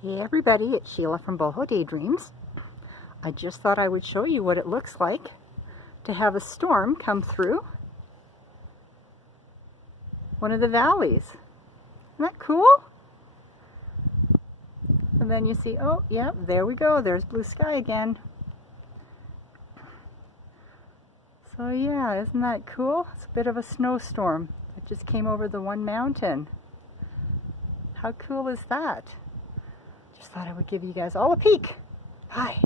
Hey everybody, it's Sheila from Boho Daydreams. I just thought I would show you what it looks like to have a storm come through one of the valleys. Isn't that cool? And then you see, oh yeah, there we go, there's blue sky again. So yeah, isn't that cool? It's a bit of a snowstorm. It just came over the one mountain. How cool is that? Just thought I would give you guys all a peek. Hi.